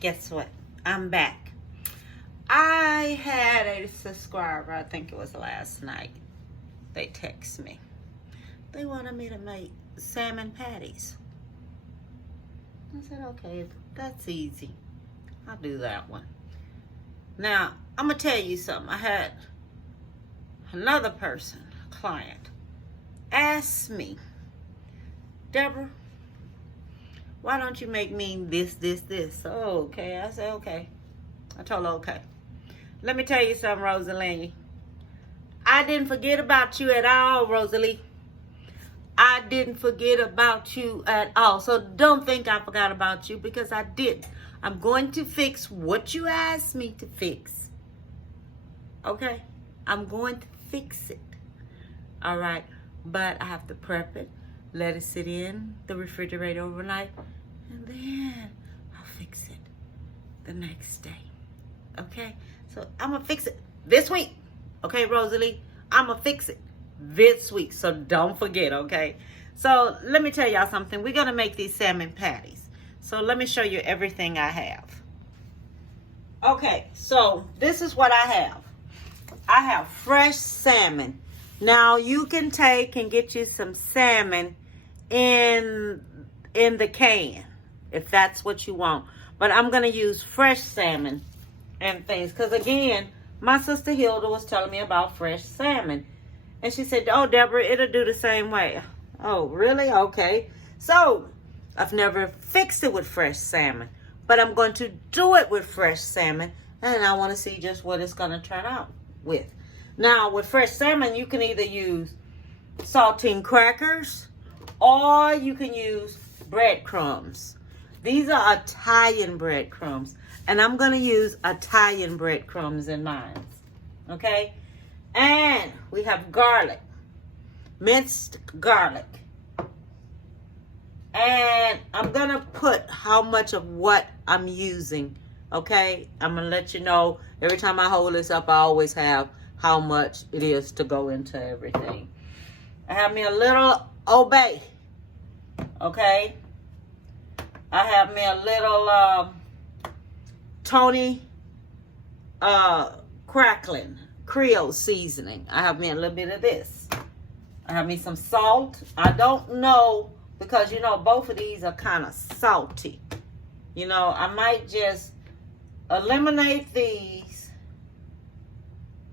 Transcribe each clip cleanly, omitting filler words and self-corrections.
Guess what? I'm back. I had a subscriber, I think it was last night. They text me. They wanted me to make salmon patties. I said, okay, that's easy. I'll do that one. Now, I'm going to tell you something. I had another person, a client, ask me, Deborah, why don't you make me this? Oh, okay. I said, okay. I told her, okay. Let me tell you something, Rosalie. I didn't forget about you at all, Rosalie. I didn't forget about you at all. So don't think I forgot about you, because I didn't. I'm going to fix what you asked me to fix. Okay? I'm going to fix it. All right? But I have to prep it, let it sit in the refrigerator overnight, and then I'll fix it the next day. Okay? So I'm going to fix it this week. Okay, Rosalie? I'm going to fix it this week. So don't forget, okay? So let me tell y'all something. We're going to make these salmon patties. So let me show you everything I have. Okay, so this is what I have. I have fresh salmon. Now you can take and get you some salmon in the can, if that's what you want. But I'm going to use fresh salmon and things. Because again, my sister Hilda was telling me about fresh salmon. And she said, oh, Deborah, it'll do the same way. Oh, really? Okay. So I've never fixed it with fresh salmon, but I'm going to do it with fresh salmon, and I want to see just what it's going to turn out with. Now, with fresh salmon, you can either use saltine crackers, or you can use breadcrumbs. These are Italian breadcrumbs, and I'm going to use Italian breadcrumbs in mine. Okay? And we have garlic, minced garlic. And I'm going to put how much of what I'm using, okay? I'm going to let you know. Every time I hold this up, I always have how much it is to go into everything. I have me a little obey, okay? I have me a little Tony crackling Creole seasoning. I have me a little bit of this. I have me some salt. I don't know, because, you know, both of these are kind of salty. You know, I might just eliminate these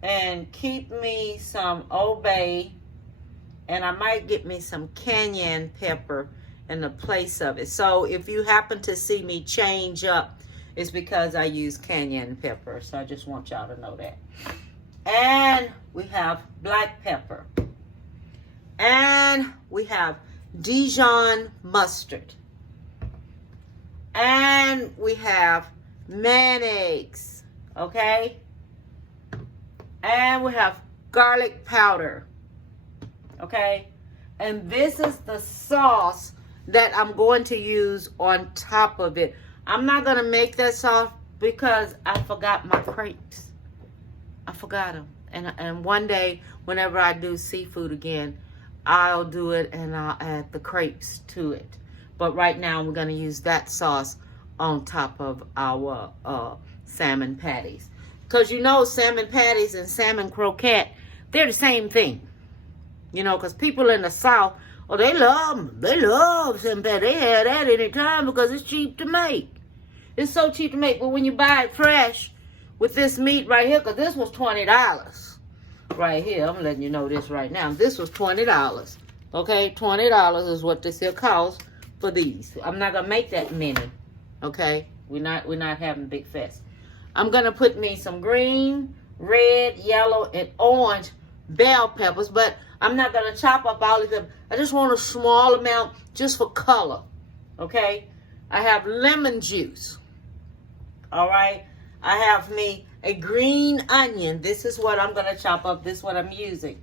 and keep me some obey. And I might get me some cayenne pepper in the place of it. So if you happen to see me change up, it's because I use cayenne pepper. So I just want y'all to know that. And we have black pepper. And we have Dijon mustard. And we have mayonnaise, okay? And we have garlic powder, okay? And this is the sauce that I'm going to use on top of it. I'm not going to make that sauce because I forgot my crepes. I forgot them. And one day, whenever I do seafood again, I'll do it and I'll add the crepes to it. But right now, we're going to use that sauce on top of our salmon patties. Because you know, salmon patties and salmon croquette, they're the same thing. You know, because people in the South, oh, they love them. They love salmon patties. They have that any time because it's cheap to make. It's so cheap to make. But when you buy it fresh with this meat right here, because this was $20. Right here, I'm letting you know this right now. This was $20. Okay, $20 is what this here costs for these. I'm not gonna make that many. Okay, we're not having big fest. I'm gonna put me some green, red, yellow, and orange bell peppers, but I'm not gonna chop up all of them. I just want a small amount just for color. Okay, I have lemon juice. All right, I have me a green onion. This is what I'm going to chop up. This is what I'm using.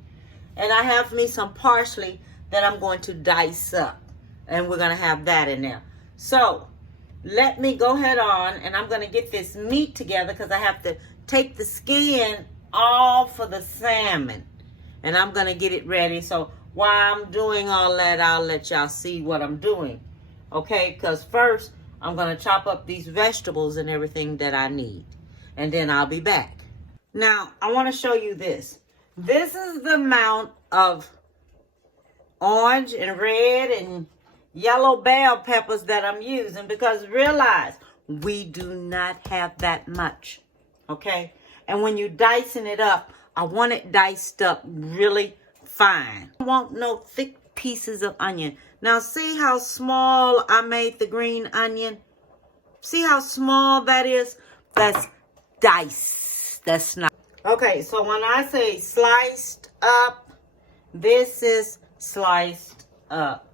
And I have me some parsley that I'm going to dice up. And we're going to have that in there. So, let me go ahead on. And I'm going to get this meat together because I have to take the skin off of the salmon. And I'm going to get it ready. So, while I'm doing all that, I'll let y'all see what I'm doing. Okay? Because first, I'm going to chop up these vegetables and everything that I need. And then I'll be back. Now, I want to show you this. This is the amount of orange and red and yellow bell peppers that I'm using, because realize we do not have that much, okay? And when you're dicing it up, I want it diced up really fine. I want no thick pieces of onion. Now see how small I made the green onion? See how small that is? That's diced. That's not. Okay, so when I say sliced up, this is sliced up.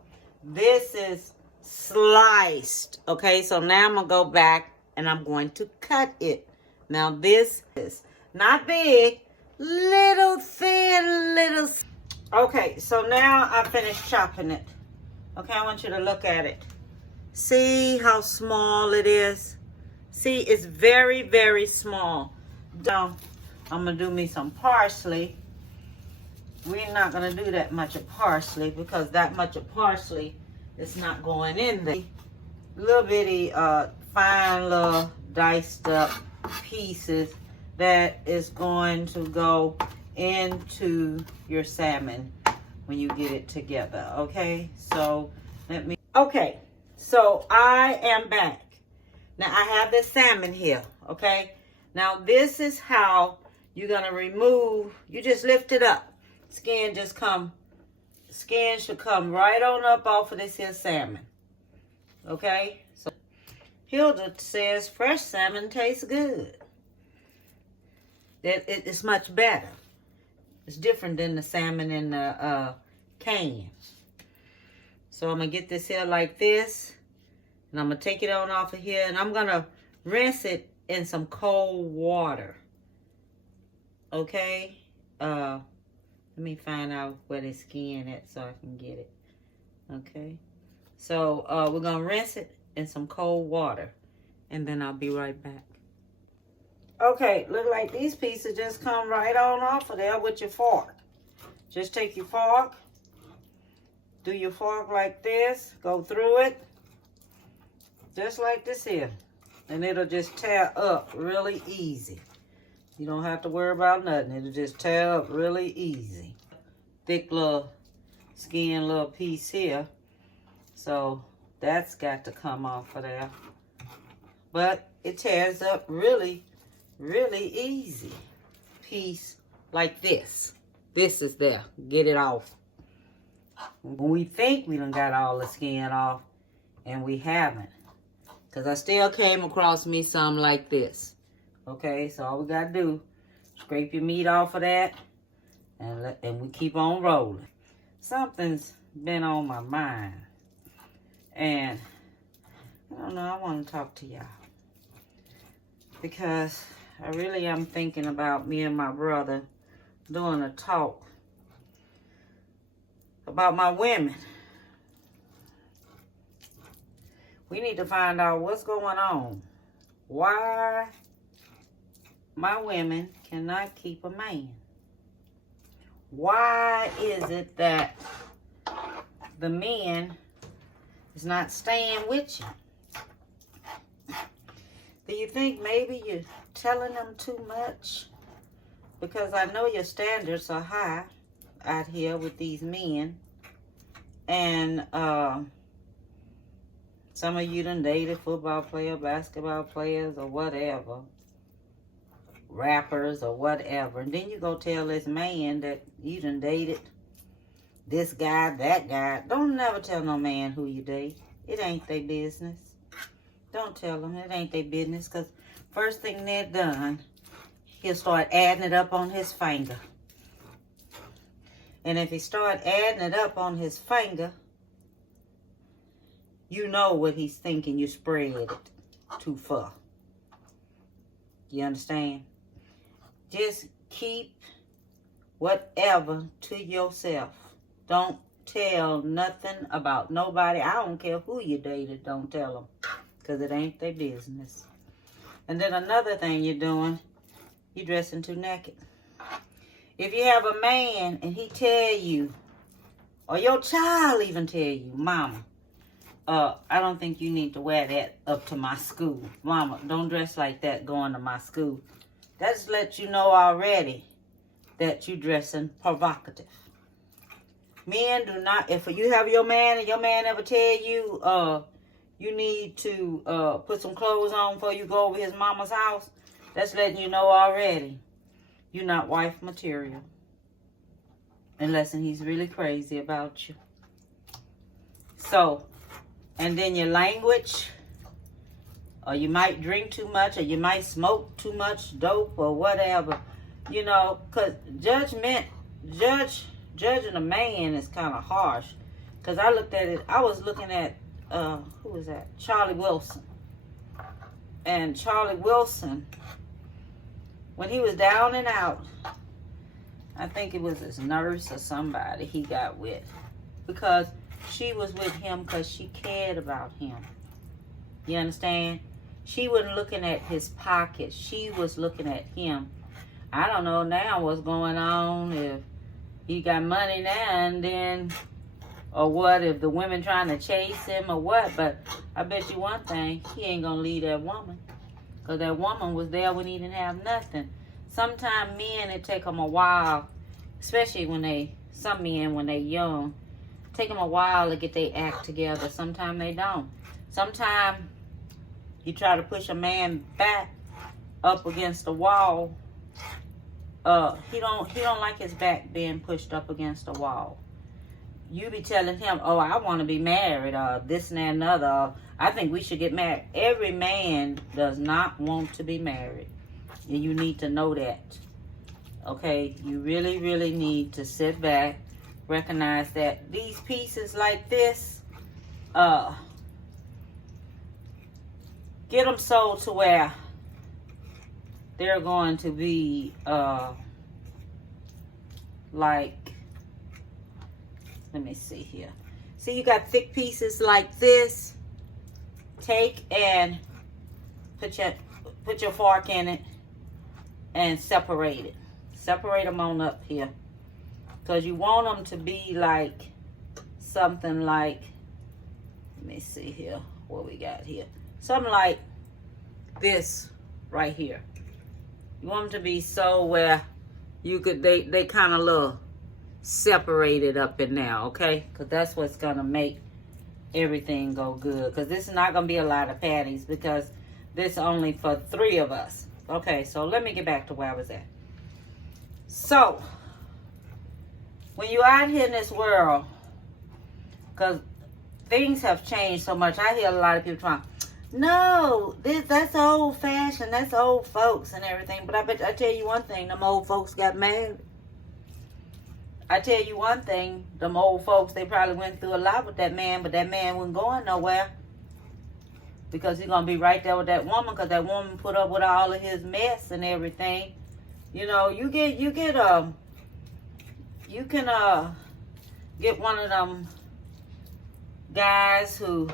This is sliced. Okay, so now I'm going to go back and I'm going to cut it. Now this is not big, little thin, little. Okay, so now I finished chopping it. Okay, I want you to look at it. See how small it is? See, it's very, very small. Now, I'm going to do me some parsley. We're not going to do that much of parsley because that much of parsley is not going in there. Little bitty, fine little diced up pieces that is going to go into your salmon when you get it together, okay? So, okay, so I am back. Now, I have this salmon here, okay? Now, this is how you're going to remove, you just lift it up. Skin should come right on up off of this here salmon. Okay? So Hilda says fresh salmon tastes good. It's much better. It's different than the salmon in the can. So I'm going to get this here like this. And I'm going to take it on off of here. And I'm going to rinse it in some cold water. Okay? Let me find out where the skin at so I can get it. Okay. So we're going to rinse it in some cold water. And then I'll be right back. Okay. Look like these pieces just come right on off of there with your fork. Just take your fork. Do your fork like this. Go through it. Just like this here. And it'll just tear up really easy. You don't have to worry about nothing. It'll just tear up really easy. Thick little skin little piece here. So that's got to come off of there. But it tears up really, really easy. Piece like this. This is there. Get it off. When we think we done got all the skin off, and we haven't. Because I still came across me some like this. Okay, so all we got to do, scrape your meat off of that, and we keep on rolling. Something's been on my mind, and I don't know, I want to talk to y'all. Because I really am thinking about me and my brother doing a talk about my women. We need to find out what's going on. Why my women cannot keep a man. Why is it that the men is not staying with you? Do you think maybe you're telling them too much? Because I know your standards are high out here with these men. And some of you done dated football players, basketball players, or whatever. Rappers or whatever. And then you go tell this man that you done dated this guy, that guy. Don't never tell no man who you date. It ain't their business. Don't tell them. It ain't their business. Because first thing they're done, he'll start adding it up on his finger. And if he start adding it up on his finger, you know what he's thinking. You spread it too far. You understand? Just keep whatever to yourself. Don't tell nothing about nobody. I don't care who you dated. Don't tell them. Because it ain't their business. And then another thing you're doing, you're dressing too naked. If you have a man and he tell you, or your child even tell you, Mama, I don't think you need to wear that up to my school. Mama, don't dress like that going to my school. That's let you know already that you dressing provocative. Men do not, if you have your man and your man ever tell you, you need to put some clothes on before you go over his mama's house, that's letting you know already you're not wife material. Unless he's really crazy about you. So, and then your language, or you might drink too much, or you might smoke too much dope, or whatever. You know, because judging a man is kind of harsh. Because I looked at it, I was looking at, who was that? Charlie Wilson. And Charlie Wilson, when he was down and out, I think it was his nurse or somebody he got with. Because she was with him because she cared about him. You understand? She wasn't looking at his pockets. She was looking at him. I don't know now what's going on, if he got money now and then, or what, if the women trying to chase him or what. But I bet you one thing, he ain't going to leave that woman. Because that woman was there when he didn't have nothing. Sometimes men, it take them a while, especially when some men, when they young, take them a while to get their act together. Sometimes they don't. Sometimes you try to push a man back up against the wall. He don't like his back being pushed up against the wall. You be telling him, oh, I want to be married, or this and that and other, or I think we should get married. Every man does not want to be married. And you need to know that. Okay? You really, really need to sit back, recognize that these pieces like this, get them sold to where they're going to be, like, let me see here. See, you got thick pieces like this. Take and put your fork in it and separate it. Separate them on up here. Because you want them to be like something like, let me see here, what we got here. Something like this right here. You want them to be so where you could, they kind of little separated up in there, okay? Because that's what's going to make everything go good. Because this is not going to be a lot of patties, because this is only for 3 of us. Okay, so let me get back to where I was at. So, when you're out here in this world, because things have changed so much, I hear a lot of people trying, no, that's old fashioned, that's old folks and everything. But I tell you one thing, them old folks got married. I tell you one thing, them old folks, they probably went through a lot with that man, but that man wasn't going nowhere. Because he's going to be right there with that woman, because that woman put up with all of his mess and everything. You know, you can get one of them guys who,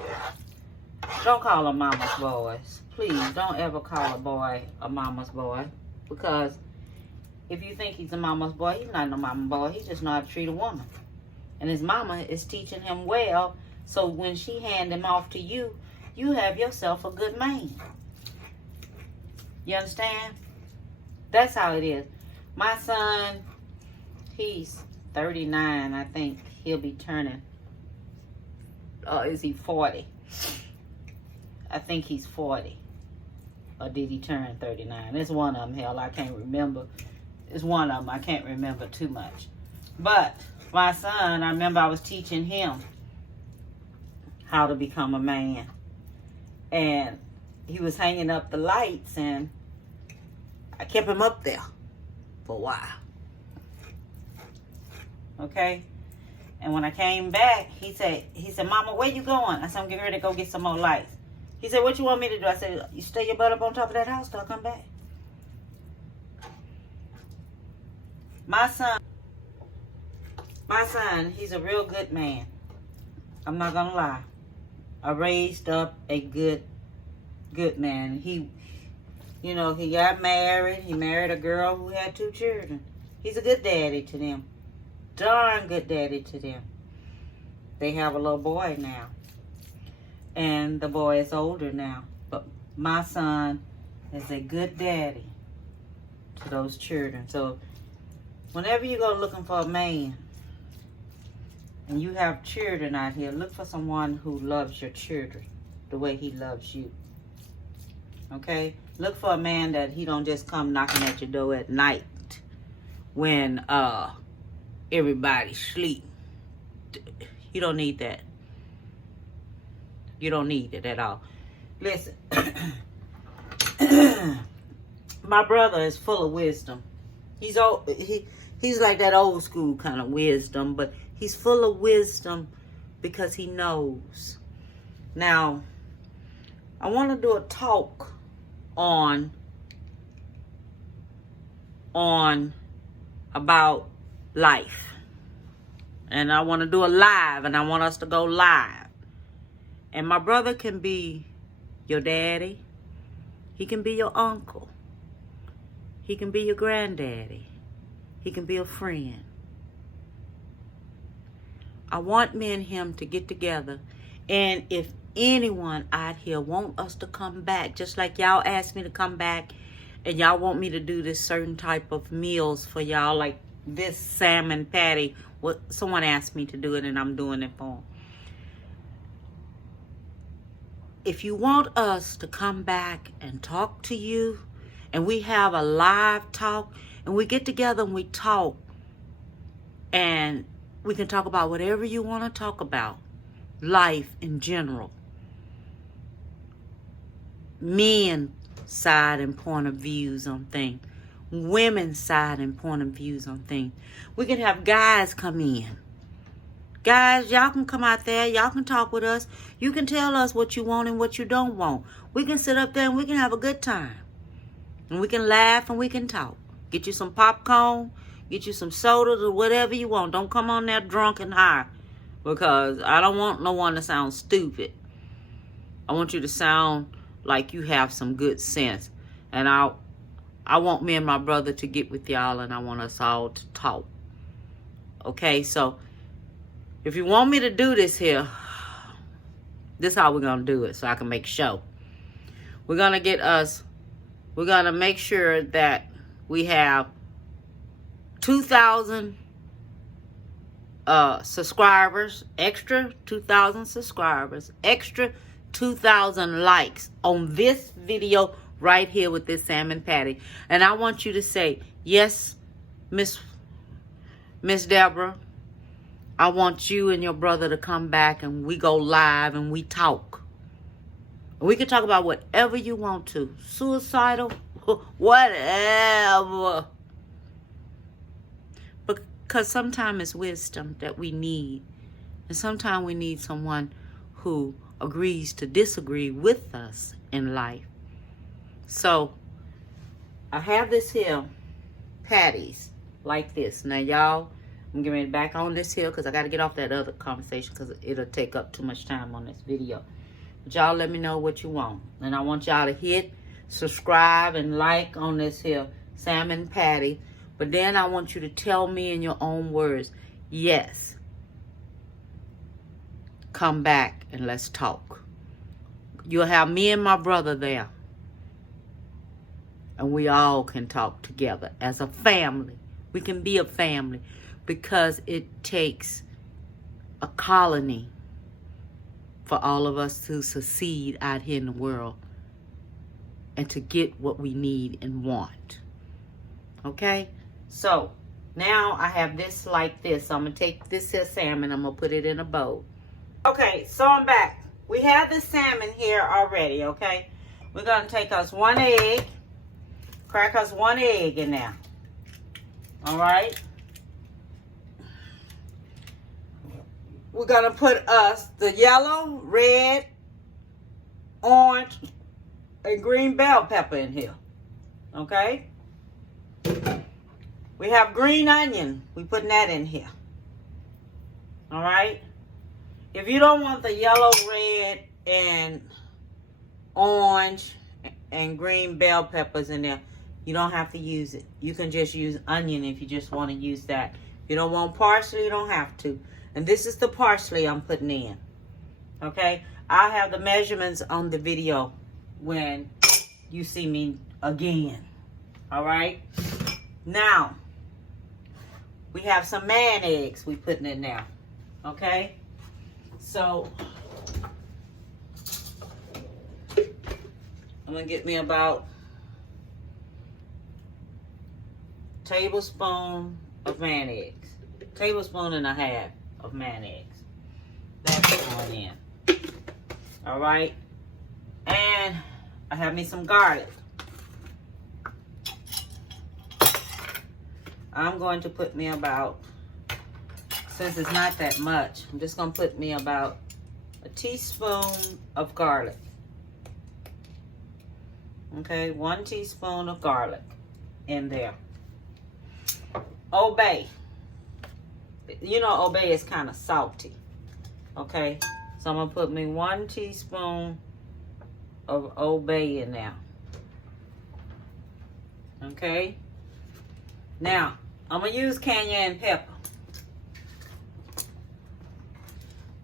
don't call them mama's boys. Please, don't ever call a boy a mama's boy. Because if you think he's a mama's boy, he's not no mama's boy. He just know how to treat a woman. And his mama is teaching him well. So when she hand him off to you, you have yourself a good man. You understand? That's how it is. My son, he's 39, I think. He'll be turning, is he 40? I think he's 40. Or did he turn 39? It's one of them, hell, I can't remember. It's one of them, I can't remember too much. But my son, I remember I was teaching him how to become a man. And he was hanging up the lights, and I kept him up there for a while. Okay? And when I came back, he said, Mama, where you going? I said, I'm getting ready to go get some more lights. He said, what you want me to do? I said, you stay your butt up on top of that house till I come back. My son, he's a real good man. I'm not going to lie. I raised up a good man. He got married. He married a girl who had 2 children. He's a good daddy to them. Darn good daddy to them. They have a little boy now. And the boy is older now. But my son is a good daddy to those children. So whenever you go looking for a man and you have children out here, look for someone who loves your children the way he loves you. Okay? Look for a man that he don't just come knocking at your door at night when everybody sleep. You don't need that. You don't need it at all. Listen. My brother is full of wisdom. He's like that old school kind of wisdom, but he's full of wisdom because he knows. Now, I want to do a talk on about life. And I want to do a live, and I want us to go live. And my brother can be your daddy. He can be your uncle. He can be your granddaddy. He can be a friend. I want me and him to get together. And if anyone out here want us to come back, just like y'all asked me to come back, and y'all want me to do this certain type of meals for y'all, like this salmon patty. Someone asked me to do it, and I'm doing it for them. If you want us to come back and talk to you, and we have a live talk, and we get together and we talk, and we can talk about whatever you want to talk about, life in general, men side and point of views on things, women's side and point of views on things. We can have guys come in. Guys, y'all can come out there. Y'all can talk with us. You can tell us what you want and what you don't want. We can sit up there and we can have a good time. And we can laugh and we can talk. Get you some popcorn. Get you some sodas or whatever you want. Don't come on there drunk and high. Because I don't want no one to sound stupid. I want you to sound like you have some good sense. And I want me and my brother to get with y'all, and I want us all to talk. Okay, so if you want me to do this here, this is how we're going to do it so I can make sure. We're going to make sure that we have 2,000 subscribers, extra 2,000 subscribers, extra 2,000 likes on this video right here with this salmon patty. And I want you to say, yes, Miss Deborah, I want you and your brother to come back and we go live and we talk. We can talk about whatever you want to. Suicidal, whatever. Because sometimes it's wisdom that we need. And sometimes we need someone who agrees to disagree with us in life. So, I have this here, Patties, like this. Now, y'all, I'm getting ready back on this here because I got to get off that other conversation because it'll take up too much time on this video. But y'all let me know what you want. And I want y'all to hit subscribe and like on this here salmon patty. But then I want you to tell me in your own words, yes, come back and let's talk. You'll have me and my brother there. And we all can talk together as a family. We can be a family because it takes a colony for all of us to succeed out here in the world and to get what we need and want. Okay? So, now I have this like this. So I'm going to take this here salmon. I'm going to put it in a bowl. Okay, so I'm back. We have the salmon here already, okay? We're going to take us one egg. Crack us one egg in there. All right? We're going to put us the yellow, red, orange, and green bell pepper in here. Okay? We have green onion. We're putting that in here. All right? If you don't want the yellow, red, and orange, and green bell peppers in there, you don't have to use it. You can just use onion if you just want to use that. If you don't want parsley, you don't have to. And this is the parsley I'm putting in. Okay? I'll have the measurements on the video when you see me again. All right. Now, we have some man eggs we putting in there. Okay. So, I'm going to get me about a tablespoon of man eggs. Tablespoon and a half of man eggs. That's going in. All right. And I have me some garlic. I'm going to put me about, since it's not that much, I'm just going to put me about a teaspoon of garlic. Okay, 1 teaspoon of garlic in there. Old Bay. You know, Old Bay is kind of salty. Okay, so I'm going to put me 1 teaspoon of Old Bay in there. Okay. Now, I'm going to use cayenne pepper.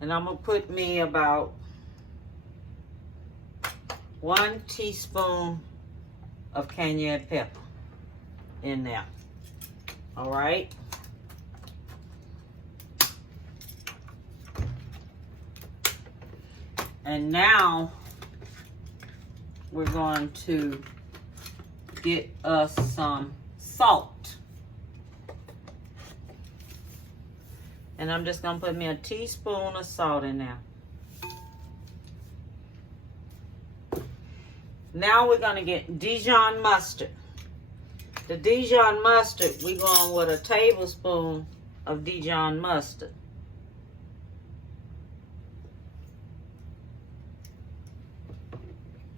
And I'm going to put me about 1 teaspoon of cayenne pepper in there. All right. And now we're going to get us some salt. And I'm just going to put me a teaspoon of salt in there. Now we're going to get Dijon mustard. The Dijon mustard, we're going with a tablespoon of Dijon mustard.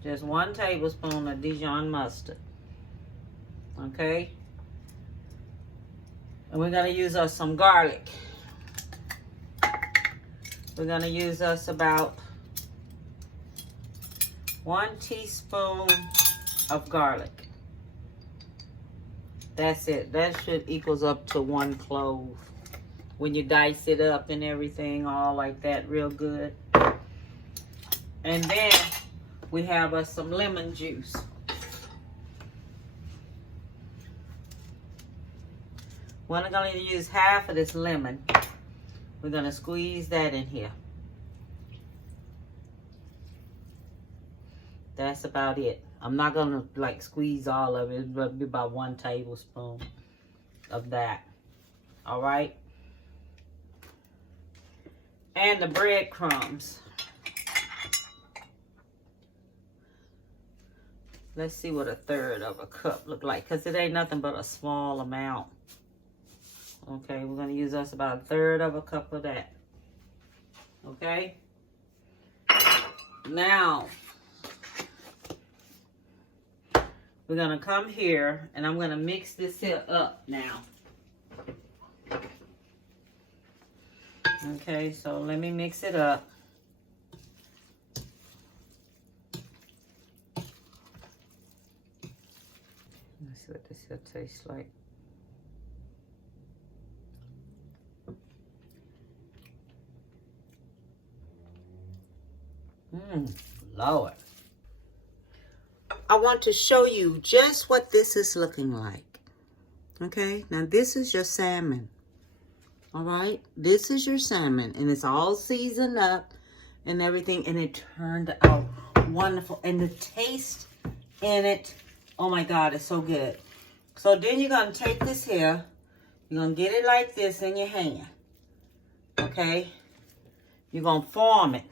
Just 1 tablespoon of Dijon mustard. Okay? And we're going to use us some garlic. We're going to use us about 1 teaspoon of garlic. That's it. That should equals up to 1 clove. When you dice it up and everything, all like that, real good. And then we have us some lemon juice. We're going to use half of this lemon. We're going to squeeze that in here. That's about it. I'm not going to like squeeze all of it. It'll be about 1 tablespoon of that. All right. And the breadcrumbs. Let's see what 1/3 of a cup look like, because it ain't nothing but a small amount. Okay, we're going to use us about 1/3 of a cup of that. Okay. Now, we're going to come here, and I'm going to mix this here up now. Okay, so let me mix it up. Let's see what this here tastes like. Lord. I want to show you just what this is looking like. Okay, now this is your salmon. All right, this is your salmon, and it's all seasoned up and everything, and it turned out wonderful. And the taste in it, oh my God, it's so good. So then you're going to take this here, you're going to get it like this in your hand. Okay, you're going to form it,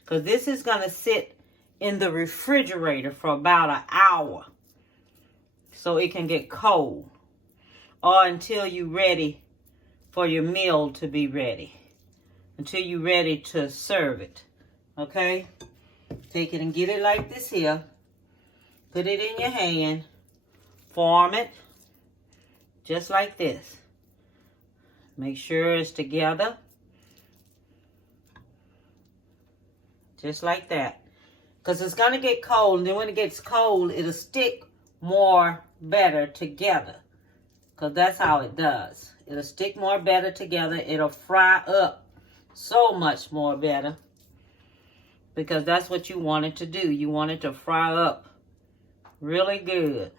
because this is going to sit in the refrigerator for about an hour so it can get cold, or until you're ready for your meal to be ready, until you're ready to serve it. Okay, take it and get it like this here, put it in your hand, form it just like this. Make sure it's together, just like that. Because it's going to get cold, and then when it gets cold, it'll stick more better together. Because that's how it does. It'll stick more better together. It'll fry up so much more better. because that's what you want it to do. You want it to fry up really good.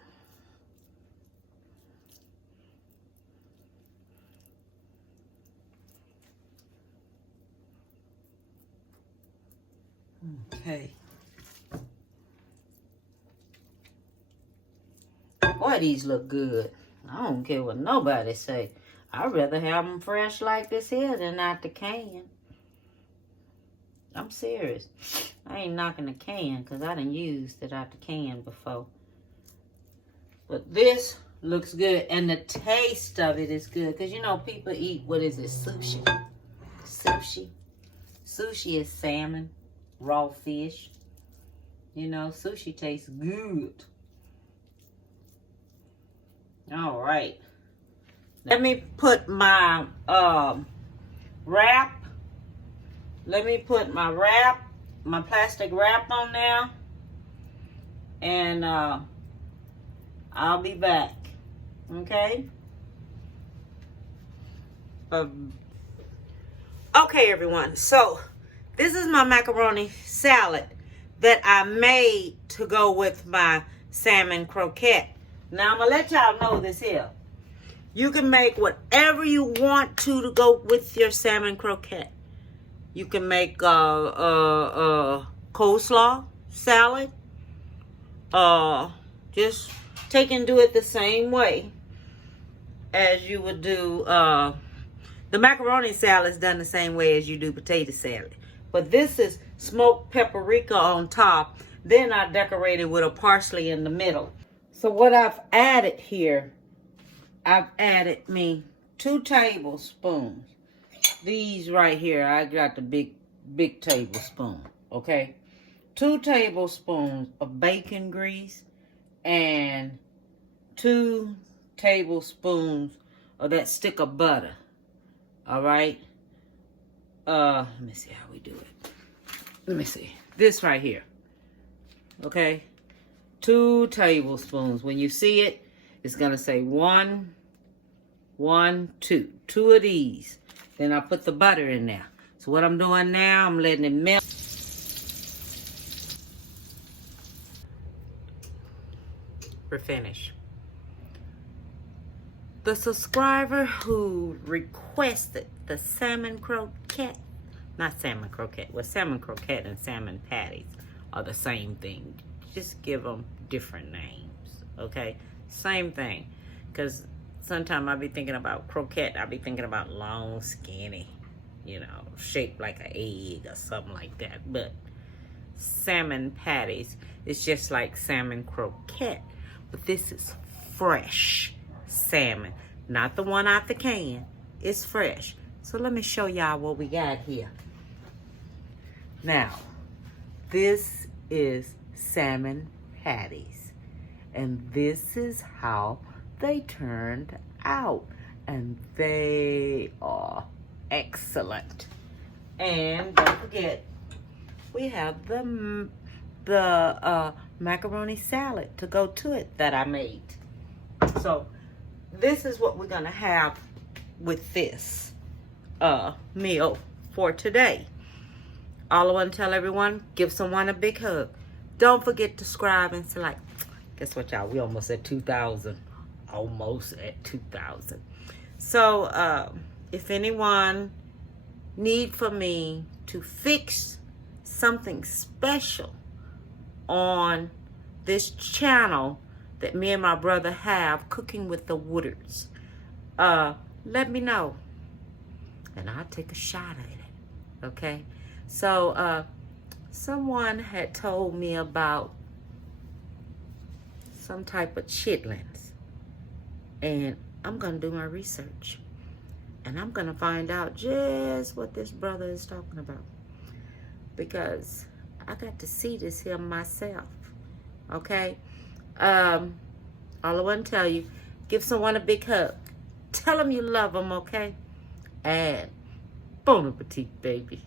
Okay. Boy, these look good. I don't care what nobody say. I'd rather have them fresh like this here than out the can. I'm serious. I ain't knocking the can because I done used it out the can before. But this looks good. And the taste of it is good. Because, you know, people eat, what is it, sushi? Sushi. Sushi is salmon, raw fish. You know, sushi tastes good. All right. Let me put my wrap. Let me put my wrap, my plastic wrap on there. And I'll be back. Okay? Okay, everyone. So, this is my macaroni salad that I made to go with my salmon croquette. Now, I'm going to let y'all know this here. You can make whatever you want to go with your salmon croquette. You can make coleslaw salad. Just take and do it the same way as you would do. The macaroni salad is done the same way as you do potato salad. But this is smoked paprika on top. Then I decorated with a parsley in the middle. So what I've added here, I've added me 2 tablespoons. These right here, I got the big tablespoon, okay? 2 tablespoons of bacon grease and 2 tablespoons of that stick of butter, all right? Let me see how we do it. Let me see. This right here, okay? 2 tablespoons. When you see it, it's going to say 1, 1, 2. 2 of these. Then I put the butter in there. So what I'm doing now, I'm letting it melt. We're finished. The subscriber who requested the salmon croquette, not salmon croquette, well, salmon croquette and salmon patties are the same thing. Just give them different names, okay? Same thing. Because sometimes I be thinking about croquette, I be thinking about long, skinny, you know, shaped like an egg or something like that. But salmon patties is just like salmon croquette. But this is fresh salmon. Not the one out the can. It's fresh. So let me show y'all what we got here. Now, this is salmon patties. And this is how they turned out. And they are excellent. And don't forget, we have the macaroni salad to go to it that I made. So this is what we're gonna have with this meal for today. All I want to tell everyone, give someone a big hug. Don't forget to subscribe and select. Guess what, y'all? We almost at 2,000. Almost at 2,000. So if anyone need for me to fix something special on this channel that me and my brother have, Cooking with the Woodards, let me know and I'll take a shot at it. Okay? So someone had told me about some type of chitlins, and I'm gonna do my research and I'm gonna find out just what this brother is talking about, because I got to see this here myself. Okay? All I want to tell you, give someone a big hug. Tell them you love them, okay? And bon appetit, baby.